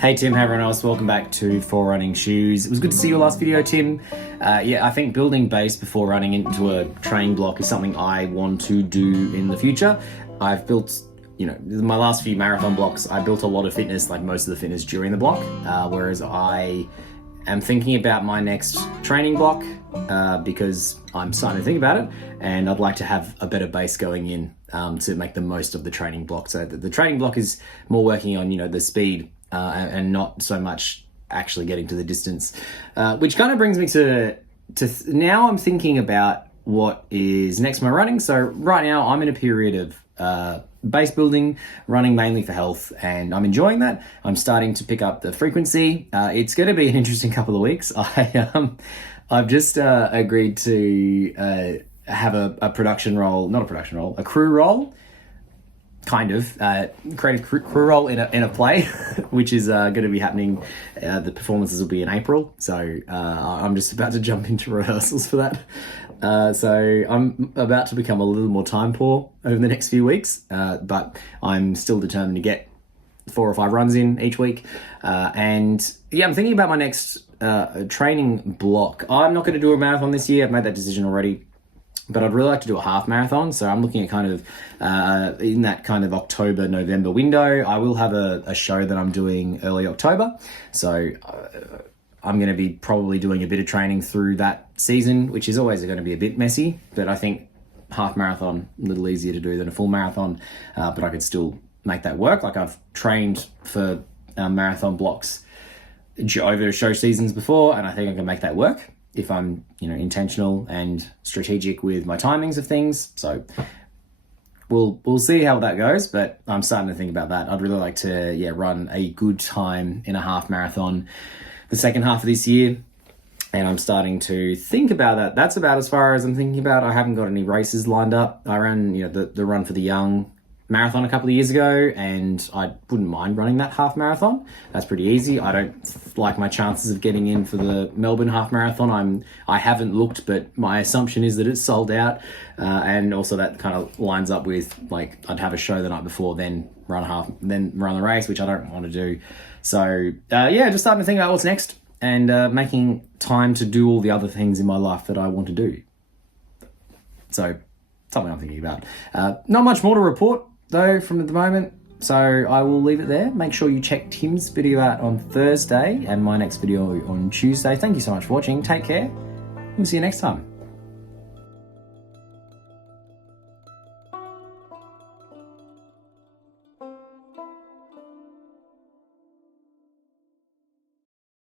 Hey Tim, hey everyone else, welcome back to For Running Shoes. It was good to see your last video, Tim. Yeah, I think building base before running into a training block is something I want to do in the future. I've built, my last few marathon blocks, I built a lot of fitness, like most of the fitness during the block, whereas I am thinking about my next training block because I'm starting to think about it, and I'd like to have a better base going in to make the most of the training block. So the training block is more working on, the speed and not so much actually getting to the distance, which kind of brings me to now I'm thinking about what is next for my running. So right now I'm in a period of base building, running mainly for health, and I'm enjoying that. I'm starting to pick up the frequency. It's going to be an interesting couple of weeks. I've just agreed to have a crew role, kind of creative crew role in a play, which is going to be happening. The performances will be in April, so I'm just about to jump into rehearsals for that. So I'm about to become a little more time poor over the next few weeks, but I'm still determined to get 4 or 5 runs in each week. And yeah, I'm thinking about my next training block. I'm not going to do a marathon this year. I've made that decision already. But I'd really like to do a half marathon. So I'm looking at kind of in that kind of October, November window. I will have a show that I'm doing early October. So I'm going to be probably doing a bit of training through that season, which is always going to be a bit messy. But I think half marathon, a little easier to do than a full marathon. But I could still make that work. Like I've trained for marathon blocks over show seasons before, and I think I can make that work if I'm, intentional and strategic with my timings of things. So we'll see how that goes, but I'm starting to think about that. I'd really like to, run a good time in a half marathon the second half of this year. And I'm starting to think about that. That's about as far as I'm thinking about. I haven't got any races lined up. I ran, the Run for the Young marathon a couple of years ago, and I wouldn't mind running that half marathon. That's pretty easy. I don't like my chances of getting in for the Melbourne half marathon. I haven't looked, but my assumption is that it's sold out, and also that kind of lines up with like I'd have a show the night before, then run the race, which I don't want to do. So just starting to think about what's next and making time to do all the other things in my life that I want to do. So something I'm thinking about. Not much more to report though from the moment, so I will leave it there. Make sure you check Tim's video out on Thursday and my next video on Tuesday. Thank you so much for watching. Take care. We'll see you next time.